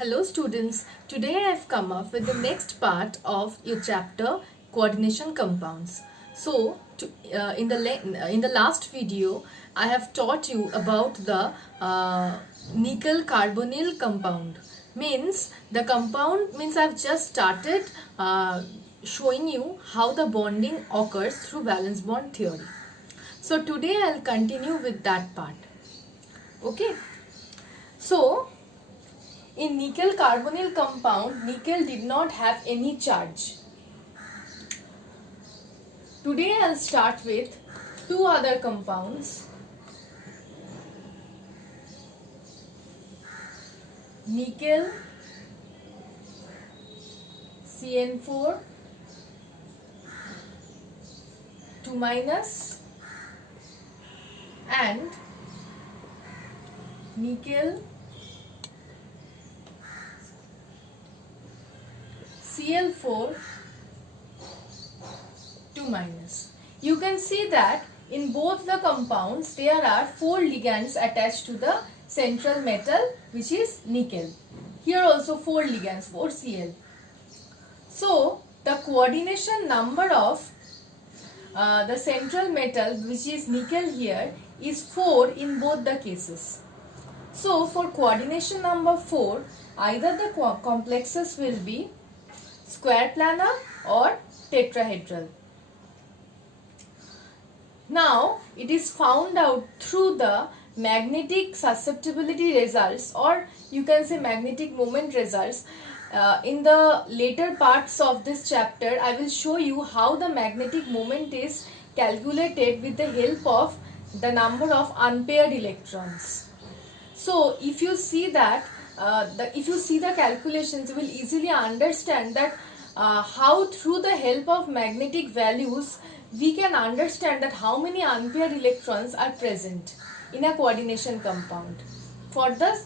Hello students, today I have come up with the next part of your chapter coordination compounds. So in the last video I have taught you about the nickel carbonyl compound. Means the compound means I have just started showing you how the bonding occurs through valence bond theory. So today I will continue with that part. Okay. So in nickel carbonyl compound, nickel did not have any charge. Today I'll start with two other compounds. Nickel CN4 2- and nickel Cl4 2-. You can see that in both the compounds there are 4 ligands attached to the central metal, which is nickel. Here also 4 ligands, 4 Cl. So the coordination number of the central metal, which is nickel here, is 4 in both the cases. So for coordination number 4, either the complexes will be square planar or tetrahedral. Now it is found out through the magnetic susceptibility results, or you can say magnetic moment results. In the later parts of this chapter I will show you how the magnetic moment is calculated with the help of the number of unpaired electrons. So if you see that if you see the calculations, you will easily understand that how through the help of magnetic values we can understand that how many unpaired electrons are present in a coordination compound. For the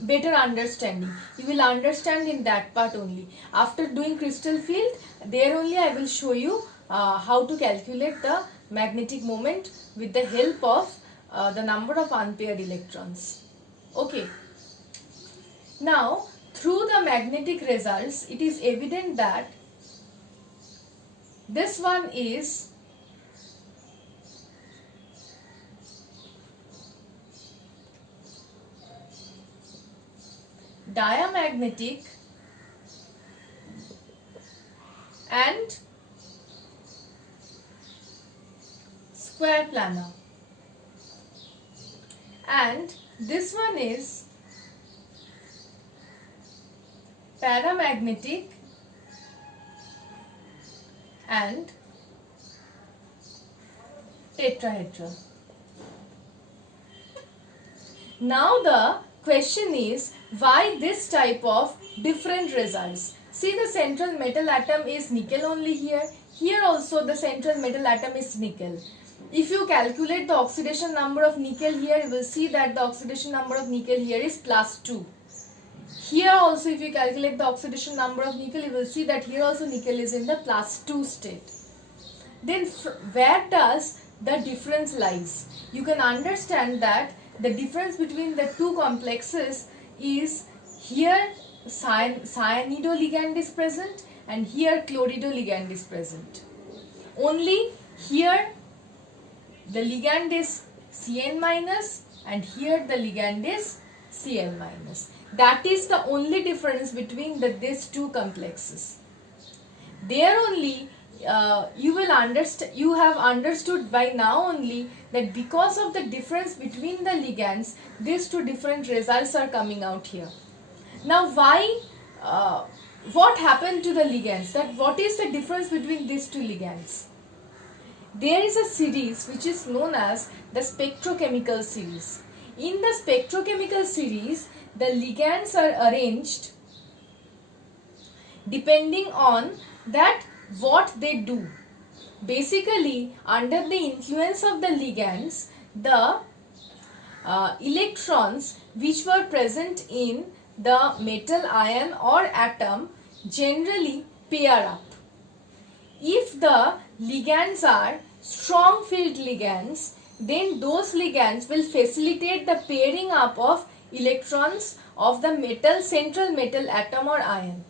better understanding, you will understand in that part only. After doing crystal field, there only I will show you how to calculate the magnetic moment with the help of the number of unpaired electrons. Okay. Now, through the magnetic results, it is evident that this one is diamagnetic and square planar, and this one is paramagnetic and tetrahedral. Now the question is, why this type of different results? See, the central metal atom is nickel only here. Here also the central metal atom is nickel. If you calculate the oxidation number of nickel here, you will see that the oxidation number of nickel here is +2. Here also if you calculate the oxidation number of nickel, you will see that here also nickel is in the +2 state. Then where does the difference lies? You can understand that the difference between the two complexes is here cyanido ligand is present and here chlorido ligand is present. Only here the ligand is Cn- and here the ligand is Cl-. That is the only difference between these two complexes. There only you have understood by now only that because of the difference between the ligands, these two different results are coming out here. Now what happened to the ligands? That what is the difference between these two ligands? There is a series which is known as the spectrochemical series. In the spectrochemical series, the ligands are arranged depending on that what they do. Basically, under the influence of the ligands, the electrons which were present in the metal ion or atom generally pair up. If the ligands are strong field ligands, then those ligands will facilitate the pairing up of electrons of the metal central metal atom or ion.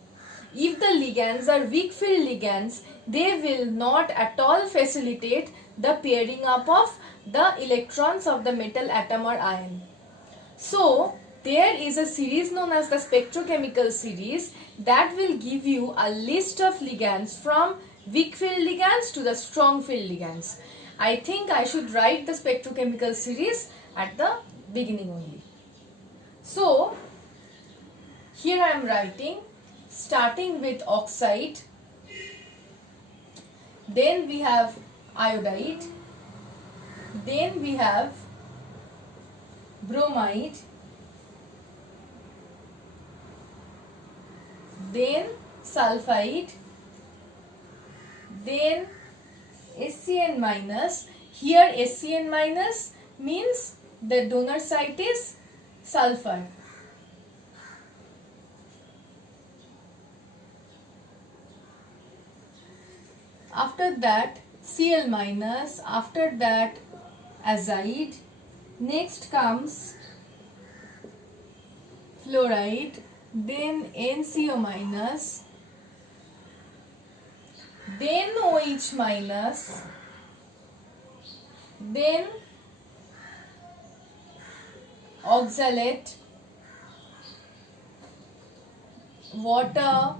If the ligands are weak field ligands, they will not at all facilitate the pairing up of the electrons of the metal atom or ion. So, there is a series known as the spectrochemical series that will give you a list of ligands from weak field ligands to the strong field ligands. I think I should write the spectrochemical series at the beginning only. So, here I am writing, starting with oxide, then we have iodide, then we have bromide, then sulfide, then SCN minus. Here SCN minus means the donor site is sulfur. After that Cl minus, after that azide, next comes fluoride, then NCO minus, then OH minus, then oxalate, water,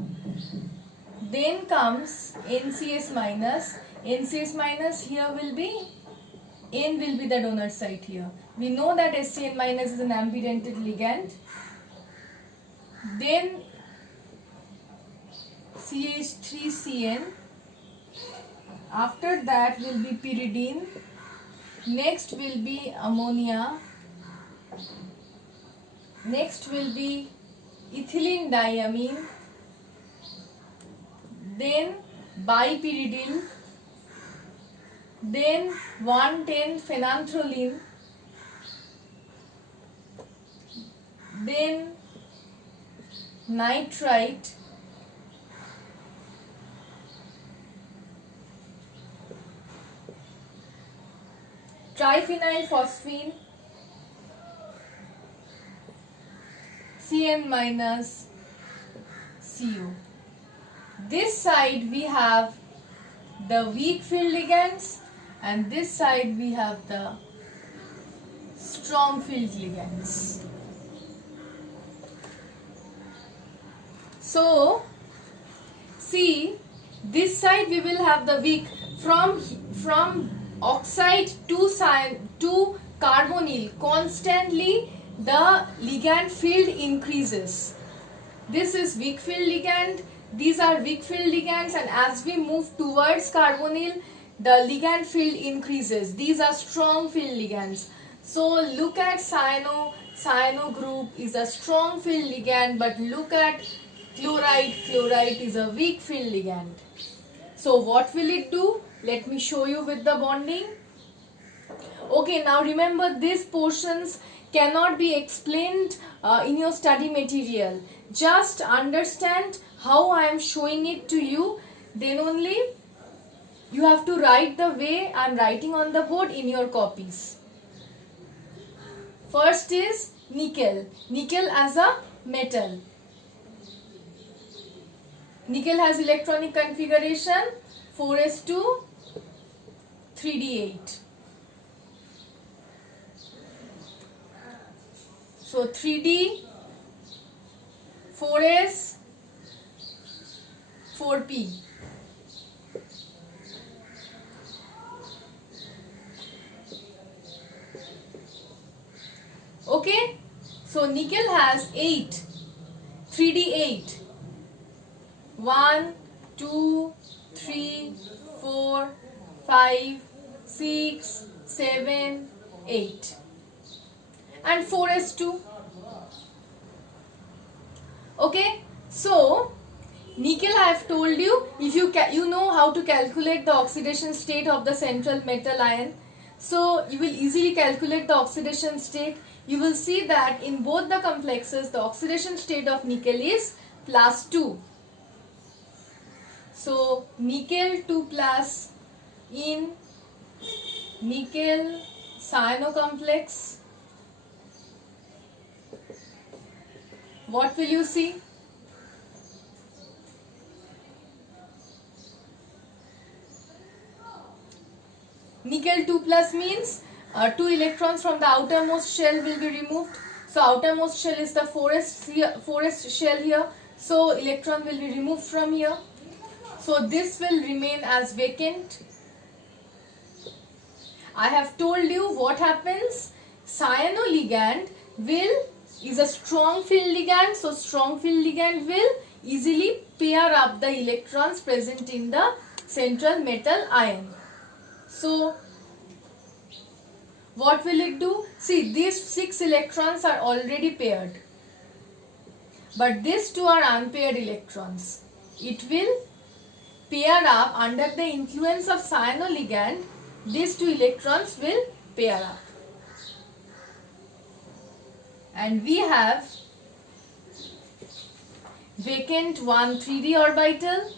then comes NCS minus. NCS minus here will be, N will be the donor site here. We know that SCN minus is an ambidentate ligand. Then CH3CN. After that will be pyridine. Next will be ammonia. Next will be ethylene diamine. Then bipyridine. Then 1,10-phenanthroline. Then nitrite. Triphenylphosphine. CN minus CO. This side we have the weak field ligands and this side we have the strong field ligands. So, see, this side we will have the weak. From oxide to carbonyl, constantly the ligand field increases. This is weak field ligand, these are weak field ligands, and as we move towards carbonyl, the ligand field increases. These are strong field ligands. So look at cyano group is a strong field ligand, but look at chloride is a weak field ligand. So what will it do? Let me show you with the bonding. Okay, now remember these portions cannot be explained in your study material. Just understand how I am showing it to you, then only you have to write the way I am writing on the board in your copies. First is nickel. Nickel as a metal. Nickel has electronic configuration 4s2 3d8. So 3d 4s 4p. Okay, so nickel has 8, 3d8, 1, 2, 3, 4, 5, 6, 7, 8 and 4s2. Okay, so nickel I have told you, if you know how to calculate the oxidation state of the central metal ion, so you will easily calculate the oxidation state. You will see that in both the complexes the oxidation state of nickel is +2. So nickel 2+ in nickel cyano complex, what will you see? Nickel 2 plus means 2 electrons from the outermost shell will be removed. So outermost shell is the forest shell here. So electron will be removed from here. So this will remain as vacant. I have told you what happens. Cyanoligand is a strong field ligand. So strong field ligand will easily pair up the electrons present in the central metal ion. So what will it do? See, these 6 electrons are already paired, but these 2 are unpaired electrons. It will pair up under the influence of cyanoligand. These 2 electrons will pair up, and we have vacant 1 3d orbital,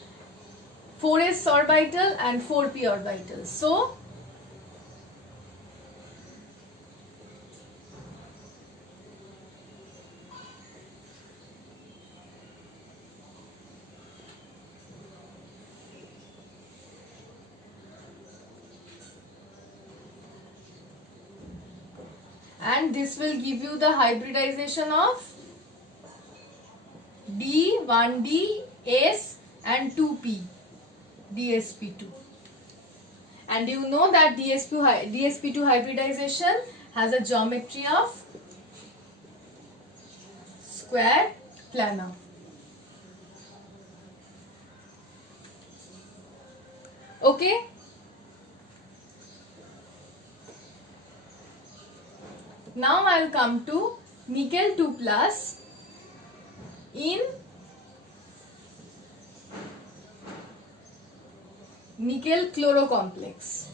4s orbital and 4p orbital. So and this will give you the hybridization of D, 1d, S and 2p, dsp2. And you know that dsp2 hybridization has a geometry of square planar. Okay. Now I will come to nickel 2 plus in nickel chloro complex.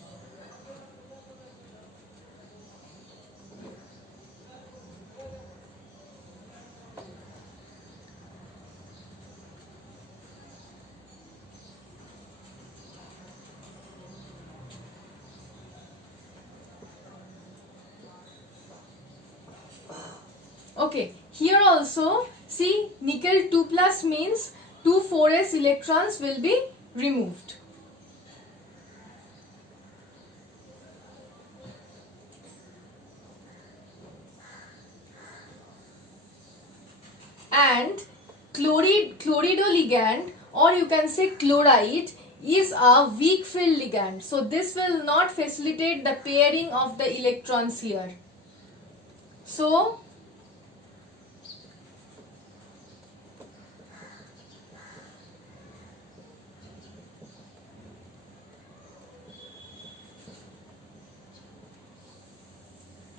Okay, here also see nickel 2 plus means 2 4s electrons will be removed. And chlorido ligand, or you can say chloride, is a weak field ligand. So this will not facilitate the pairing of the electrons here. So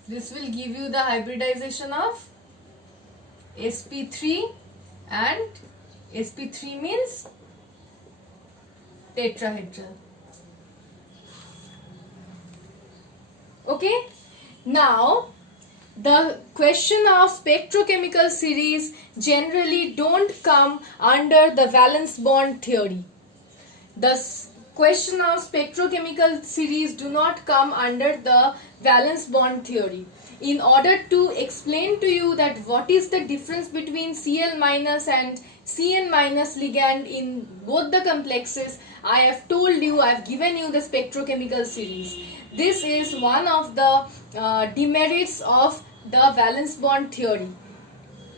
this will give you the hybridization of sp3, and sp3 means tetrahedral. Okay, now the question of spectrochemical series generally don't come under the valence bond theory. The question of spectrochemical series do not come under the valence bond theory. In order to explain to you that what is the difference between Cl- and Cn- ligand in both the complexes, I have told you, I have given you the spectrochemical series. This is one of the demerits of the valence bond theory.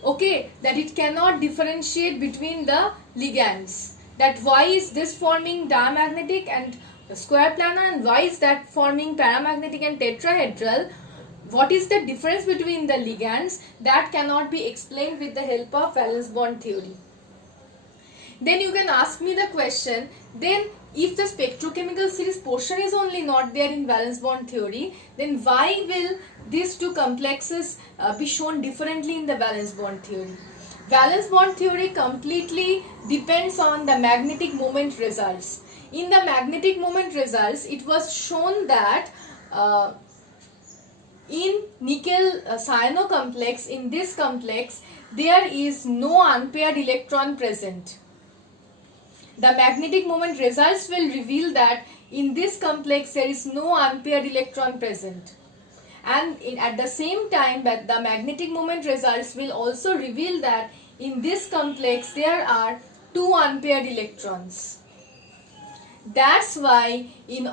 Okay, that it cannot differentiate between the ligands. That why is this forming diamagnetic and square planar, and why is that forming paramagnetic and tetrahedral? What is the difference between the ligands? That cannot be explained with the help of valence bond theory. Then you can ask me the question, then if the spectrochemical series portion is only not there in valence bond theory, then why will these two complexes be shown differently in the valence bond theory? Valence bond theory completely depends on the magnetic moment results. In the magnetic moment results, it was shown that in nickel cyano complex, in this complex, there is no unpaired electron present. The magnetic moment results will reveal that in this complex there is no unpaired electron present. And at the same time, that the magnetic moment results will also reveal that in this complex there are two unpaired electrons. That's why in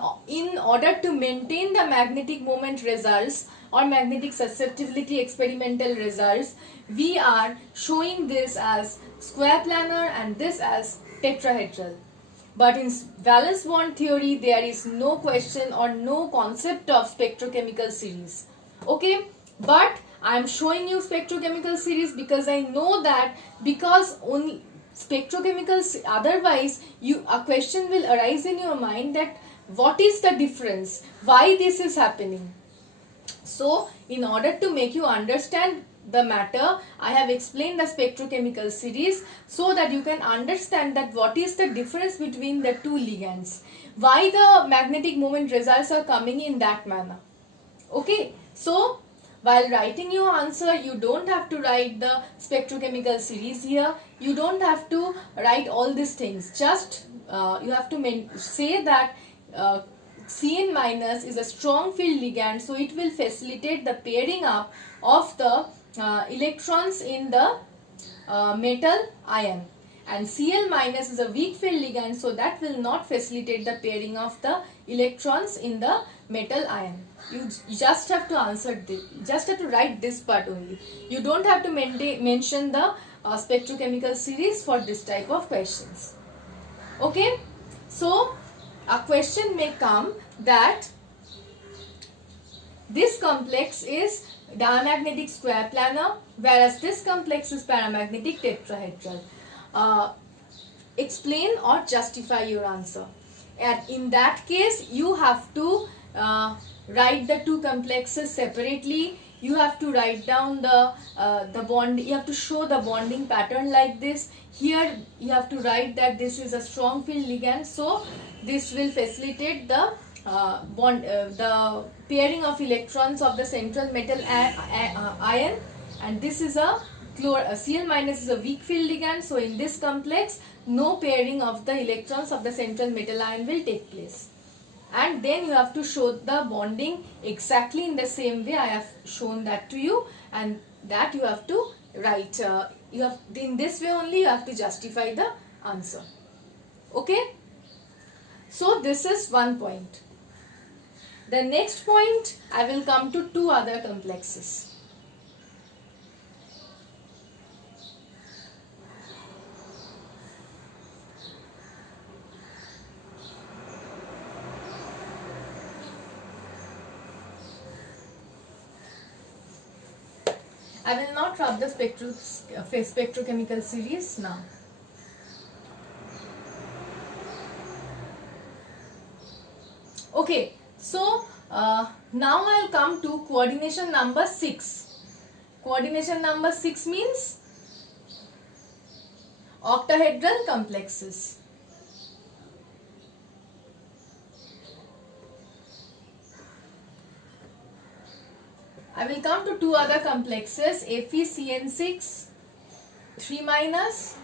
order to maintain the magnetic moment results or magnetic susceptibility experimental results, we are showing this as square planar and this as tetrahedral. But in valence bond theory, there is no question or no concept of spectrochemical series. Okay, but I am showing you spectrochemical series because I know that because only spectrochemical, otherwise a question will arise in your mind that what is the difference, why this is happening. So in order to make you understand the matter, I have explained the spectrochemical series so that you can understand that what is the difference between the two ligands, why the magnetic moment results are coming in that manner. Okay, so while writing your answer, you don't have to write the spectrochemical series here. You don't have to write all these things. Just you have to say that Cn minus is a strong field ligand, so it will facilitate the pairing up of the electrons in the metal ion. And Cl minus is a weak field ligand, so that will not facilitate the pairing of the electrons in the metal ion. You just have to answer this, just have to write this part only. You don't have to mention the spectrochemical series for this type of questions. Okay, so a question may come that this complex is diamagnetic square planar, whereas this complex is paramagnetic tetrahedral. Explain or justify your answer. And in that case, you have to write the two complexes separately. You have to write down the bond. You have to show the bonding pattern like this. Here you have to write that this is a strong field ligand, so this will facilitate the the pairing of electrons of the central metal ion, and this is a Cl minus is a weak field ligand, so in this complex no pairing of the electrons of the central metal ion will take place. And then you have to show the bonding exactly in the same way I have shown that to you, and that you have to write. You have in this way only you have to justify the answer. Okay. So this is one point. The next point, I will come to two other complexes. I will not rub the spectrochemical series now. Okay, so now I will come to coordination number 6. Coordination number 6 means octahedral complexes. I will come to two other complexes, FeCN6 3 minus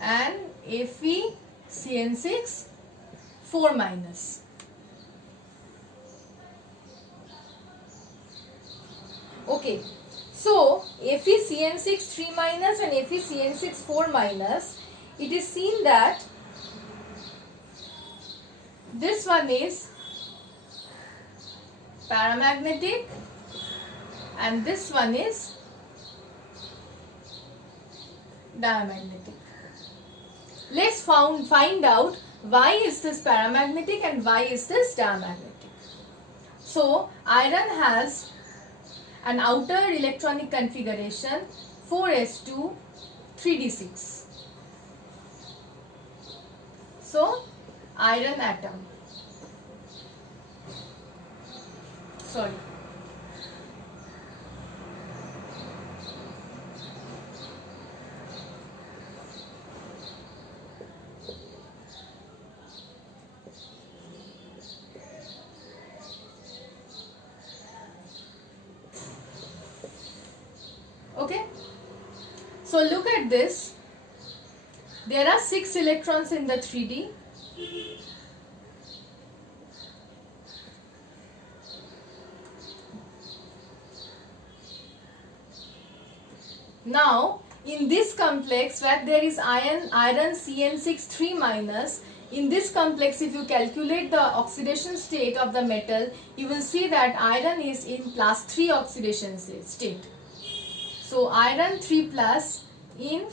and FeCN6 4 minus. Okay, so FeCN6 3 minus and FeCN6 4 minus, it is seen that this one is paramagnetic and this one is diamagnetic. Let's find out why is this paramagnetic and why is this diamagnetic. So iron has an outer electronic configuration 4s2 3d6. So iron atom. Sorry. Okay, so look at this. There are 6 electrons in the 3D. Now in this complex where there is iron CN6 3 minus, in this complex if you calculate the oxidation state of the metal, you will see that iron is in +3 oxidation state. So iron 3 plus in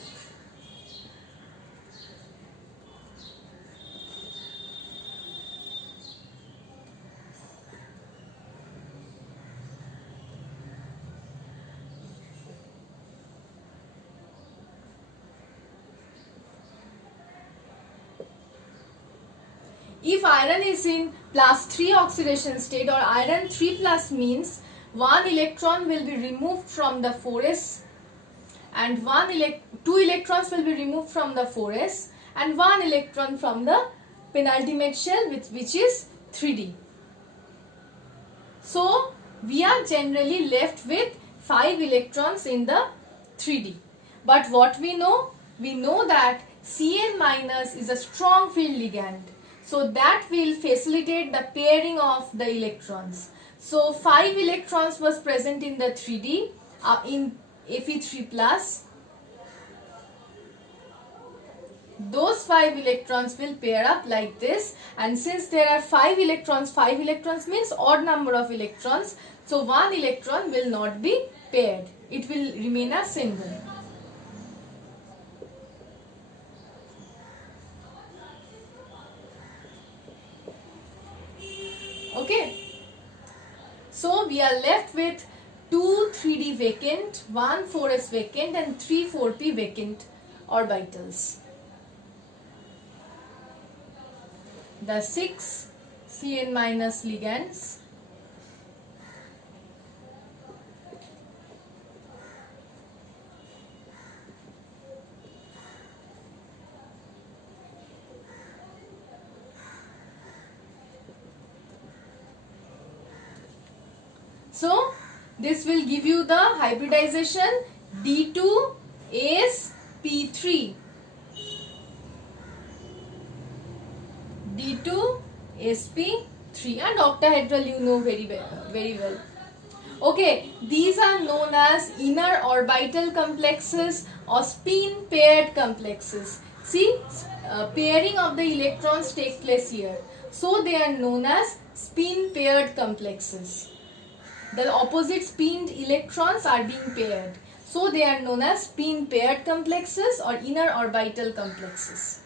if iron is in +3 oxidation state, or iron 3 plus means one electron will be removed from the 4s and two electrons will be removed from the 4s and one electron from the penultimate shell, which is 3d. So we are generally left with 5 electrons in the 3d. But what we know? We know that Cn minus is a strong field ligand. So that will facilitate the pairing of the electrons. So 5 electrons was present in the 3d in Fe3 plus. Those 5 electrons will pair up like this, and since there are 5 electrons means odd number of electrons, so one electron will not be paired. It will remain a single. Okay, so we are left with 2 3d vacant, 1 4s vacant and 3 4p vacant orbitals. The 6 Cn minus ligands So this will give you the hybridization D2sp3. D2sp3 and octahedral you know very well. Okay, these are known as inner orbital complexes or spin paired complexes. See, pairing of the electrons take place here. So they are known as spin paired complexes. The opposite spined electrons are being paired. So they are known as spin paired complexes or inner orbital complexes.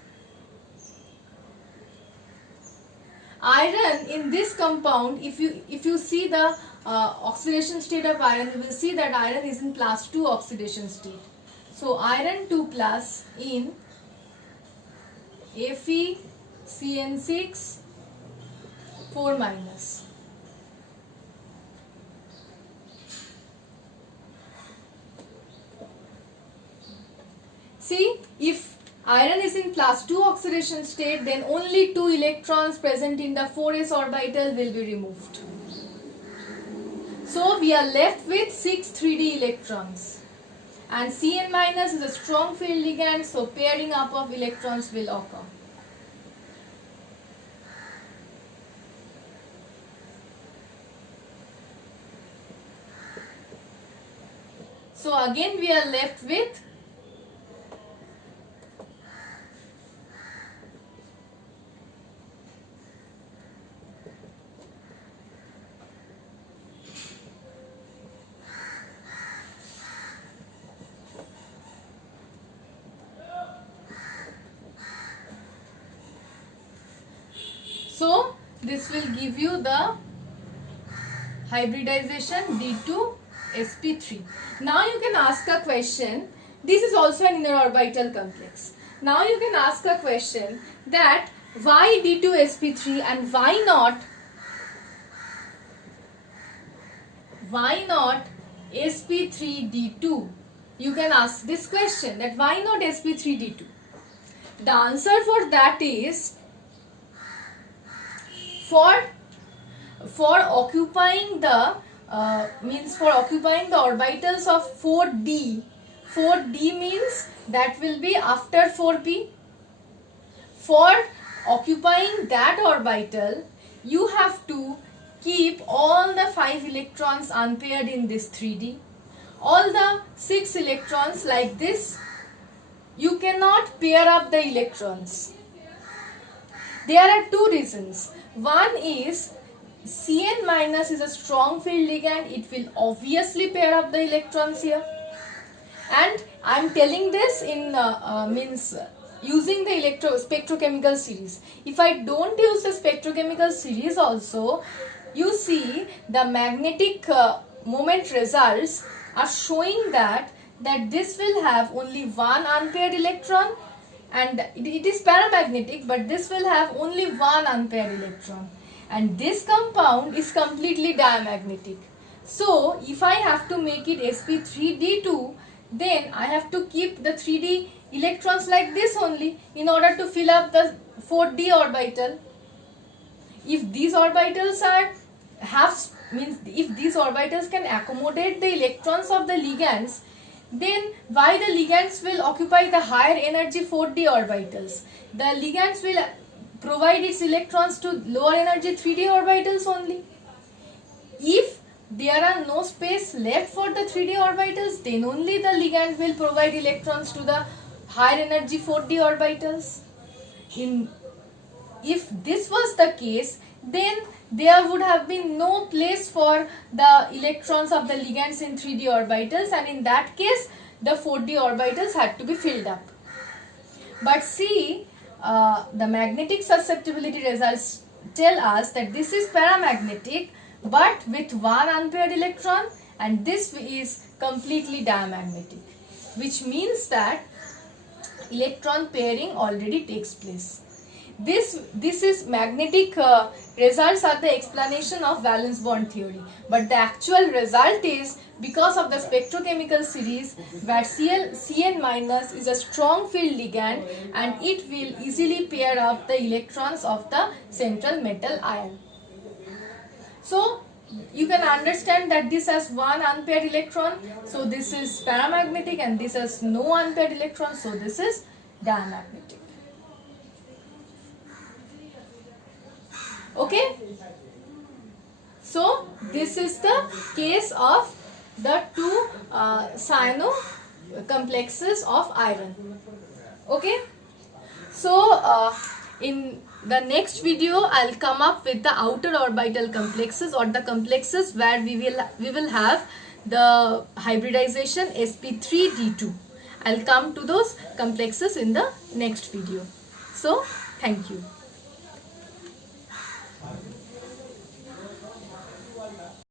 Iron in this compound, if you see the oxidation state of iron, you will see that iron is in +2 oxidation state. So iron 2 plus in FeCN6 4 minus. See, if iron is in +2 oxidation state, then only 2 electrons present in the 4s orbital will be removed. So we are left with 6 3d electrons. And Cn minus is a strong field ligand, so pairing up of electrons will occur. So again we are left with So this will give you the hybridization D2sp3. Now you can ask a question. This is also an inner orbital complex. Now you can ask a question that why D2sp3 and why not sp3d2? You can ask this question that why not sp3d2? The answer for that is for occupying the orbitals of 4d. 4d means that will be after 4p. For occupying that orbital, you have to keep all the 5 electrons unpaired in this 3d. all the 6 electrons like this, you cannot pair up the electrons. There are two reasons. One is Cn minus is a strong field ligand. It will obviously pair up the electrons here. And I am telling this in using the spectrochemical series. If I don't use the spectrochemical series also, you see the magnetic moment results are showing that this will have only one unpaired electron, and it is paramagnetic, but this will have only one unpaired electron, and this compound is completely diamagnetic. So if I have to make it sp3d2, then I have to keep the 3d electrons like this only in order to fill up the 4d orbital. If these orbitals if these orbitals can accommodate the electrons of the ligands, then why the ligands will occupy the higher energy 4d orbitals? The ligands will provide its electrons to lower energy 3d orbitals only. If there are no space left for the 3d orbitals, then only the ligand will provide electrons to the higher energy 4d orbitals. If this was the case, then there would have been no place for the electrons of the ligands in 3d orbitals, and in that case the 4d orbitals had to be filled up. But see, the magnetic susceptibility results tell us that this is paramagnetic but with one unpaired electron, and this is completely diamagnetic, which means that electron pairing already takes place. This is magnetic results are the explanation of valence bond theory, but the actual result is because of the spectrochemical series where Cn minus is a strong field ligand and it will easily pair up the electrons of the central metal ion. So you can understand that this has one unpaired electron, so this is paramagnetic, and this has no unpaired electron, so this is diamagnetic. Okay, so this is the case of the two cyano complexes of iron. Okay, so in the next video I'll come up with the outer orbital complexes, or the complexes where we will have the hybridization sp3d2. I'll come to those complexes in the next video. So thank you.